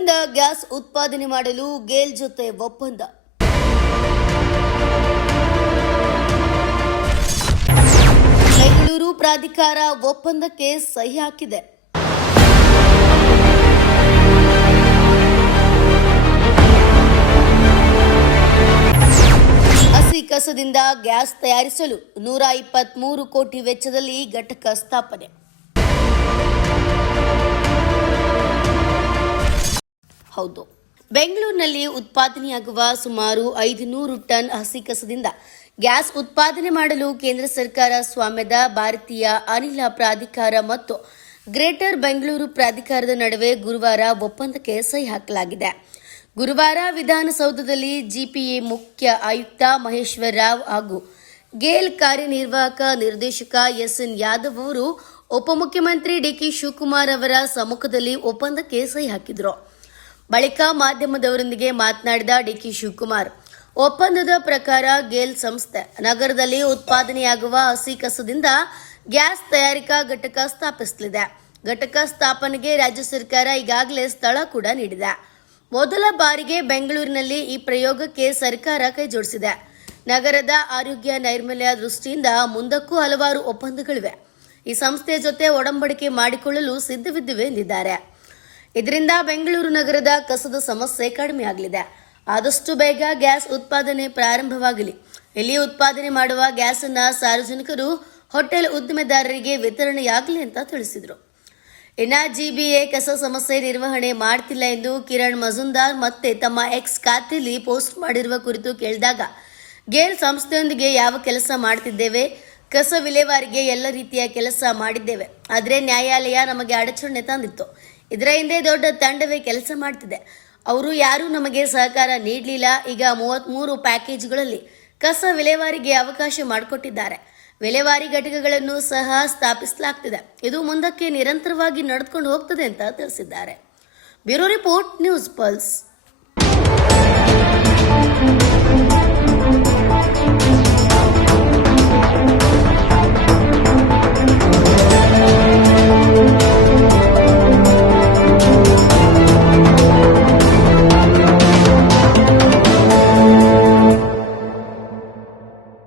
ಕಸದಿಂದ ಗ್ಯಾಸ್ ಉತ್ಪಾದನೆ ಮಾಡಲು ಗೇಲ್ ಜೊತೆ ಒಪ್ಪಂದ. ಬೆಂಗಳೂರು ಪ್ರಾಧಿಕಾರ ಒಪ್ಪಂದಕ್ಕೆ ಸಹಿ ಹಾಕಿದೆ. ಹಸಿ ಕಸದಿಂದ ಗ್ಯಾಸ್ ತಯಾರಿಸಲು ನೂರ ಇಪ್ಪತ್ಮೂರು ಕೋಟಿ ವೆಚ್ಚದಲ್ಲಿ ಘಟಕ ಸ್ಥಾಪನೆ. ಹೌದು. ಬೆಂಗಳೂರಿನಲ್ಲಿ ಉತ್ಪಾದನೆಯಾಗುವ ಸುಮಾರು ಐದುನೂರು ಟನ್ ಹಸಿ ಕಸದಿಂದ ಗ್ಯಾಸ್ ಉತ್ಪಾದನೆ ಮಾಡಲು ಕೇಂದ್ರ ಸರ್ಕಾರ ಸ್ವಾಮ್ಯದ ಭಾರತೀಯ ಅನಿಲ ಪ್ರಾಧಿಕಾರ ಮತ್ತು ಗ್ರೇಟರ್ ಬೆಂಗಳೂರು ಪ್ರಾಧಿಕಾರದ ನಡುವೆ ಗುರುವಾರ ಒಪ್ಪಂದಕ್ಕೆ ಸಹಿ ಹಾಕಲಾಗಿದೆ. ಗುರುವಾರ ವಿಧಾನಸೌಧದಲ್ಲಿ ಜಿಪಿಎ ಮುಖ್ಯ ಆಯುಕ್ತ ಮಹೇಶ್ವರ ರಾವ್ ಹಾಗೂ ಗೇಲ್ ಕಾರ್ಯನಿರ್ವಾಹಕ ನಿರ್ದೇಶಕ ಎಸ್ಎನ್ ಯಾದವ್ ಅವರು ಉಪಮುಖ್ಯಮಂತ್ರಿ ಡಿಕೆ ಶಿವಕುಮಾರ್ ಅವರ ಸಮ್ಮುಖದಲ್ಲಿ ಒಪ್ಪಂದಕ್ಕೆ ಸಹಿ ಹಾಕಿದರು. ಬಳಿಕ ಮಾಧ್ಯಮದವರೊಂದಿಗೆ ಮಾತನಾಡಿದ ಡಿಕೆ ಶಿವಕುಮಾರ್, ಒಪ್ಪಂದದ ಪ್ರಕಾರ ಗೇಲ್ ಸಂಸ್ಥೆ ನಗರದಲ್ಲಿ ಉತ್ಪಾದನೆಯಾಗುವ ಹಸಿ ಕಸದಿಂದ ಗ್ಯಾಸ್ ತಯಾರಿಕಾ ಘಟಕ ಸ್ಥಾಪಿಸಲಿದೆ. ಘಟಕ ಸ್ಥಾಪನೆಗೆ ರಾಜ್ಯ ಸರ್ಕಾರ ಈಗಾಗಲೇ ಸ್ಥಳ ಕೂಡ ನೀಡಿದೆ. ಮೊದಲ ಬಾರಿಗೆ ಬೆಂಗಳೂರಿನಲ್ಲಿ ಈ ಪ್ರಯೋಗಕ್ಕೆ ಸರ್ಕಾರ ಕೈಜೋಡಿಸಿದೆ. ನಗರದ ಆರೋಗ್ಯ ನೈರ್ಮಲ್ಯ ದೃಷ್ಟಿಯಿಂದ ಮುಂದಕ್ಕೂ ಹಲವಾರು ಒಪ್ಪಂದಗಳಿವೆ. ಈ ಸಂಸ್ಥೆಯ ಜೊತೆ ಒಡಂಬಡಿಕೆ ಮಾಡಿಕೊಳ್ಳಲು ಸಿದ್ಧವಿದ್ದಿವೆ ಎಂದಿದ್ದಾರೆ. ಇದರಿಂದ ಬೆಂಗಳೂರು ನಗರದ ಕಸದ ಸಮಸ್ಯೆ ಕಡಿಮೆಯಾಗಲಿದೆ ಆದಷ್ಟು ಬೇಗ ಗ್ಯಾಸ್ ಉತ್ಪಾದನೆ ಪ್ರಾರಂಭವಾಗಲಿ. ಇಲ್ಲಿ ಉತ್ಪಾದನೆ ಮಾಡುವ ಗ್ಯಾಸ್ ಅನ್ನ ಸಾರ್ವಜನಿಕರು ಹೋಟೆಲ್ ಉದ್ದಿಮೆದಾರರಿಗೆ ವಿತರಣೆಯಾಗಲಿ ಅಂತ ತಿಳಿಸಿದರು. ಇನ್ನ ಜಿಬಿಎ ಕಸ ಸಮಸ್ಯೆ ನಿರ್ವಹಣೆ ಮಾಡ್ತಿಲ್ಲ ಎಂದು ಕಿರಣ್ ಮಜುಂದಾರ್ ಮತ್ತೆ ತಮ್ಮ ಎಕ್ಸ್ ಖಾತೆಯಲ್ಲಿ ಪೋಸ್ಟ್ ಮಾಡಿರುವ ಕುರಿತು ಕೇಳಿದಾಗ, ಗೇಲ್ ಸಂಸ್ಥೆಯೊಂದಿಗೆ ಯಾವ ಕೆಲಸ ಮಾಡ್ತಿದ್ದೇವೆ? ಕಸ ವಿಲೇವಾರಿಗೆ ಎಲ್ಲ ರೀತಿಯ ಕೆಲಸ ಮಾಡಿದ್ದೇವೆ. ಆದರೆ ನ್ಯಾಯಾಲಯ ನಮಗೆ ಅಡಚಣೆ ತಂದಿತ್ತು. ಇದರ ಹಿಂದೆ ದೊಡ್ಡ ತಂಡವೇ ಕೆಲಸ ಮಾಡ್ತಿದೆ. ಅವರು ಯಾರೂ ನಮಗೆ ಸಹಕಾರ ನೀಡಲಿಲ್ಲ. ಈಗ ಮೂವತ್ತ್ಮೂರು ಪ್ಯಾಕೇಜ್ಗಳಲ್ಲಿ ಕಸ ವಿಲೇವಾರಿಗೆ ಅವಕಾಶ ಮಾಡಿಕೊಟ್ಟಿದ್ದಾರೆ. ವಿಲೇವಾರಿ ಘಟಕಗಳನ್ನು ಸಹ ಸ್ಥಾಪಿಸಲಾಗ್ತಿದೆ. ಇದು ಮುಂದಕ್ಕೆ ನಿರಂತರವಾಗಿ ನಡೆದುಕೊಂಡು ಹೋಗ್ತದೆ ಅಂತ ತಿಳಿಸಿದ್ದಾರೆ. Bureau report, news pulse.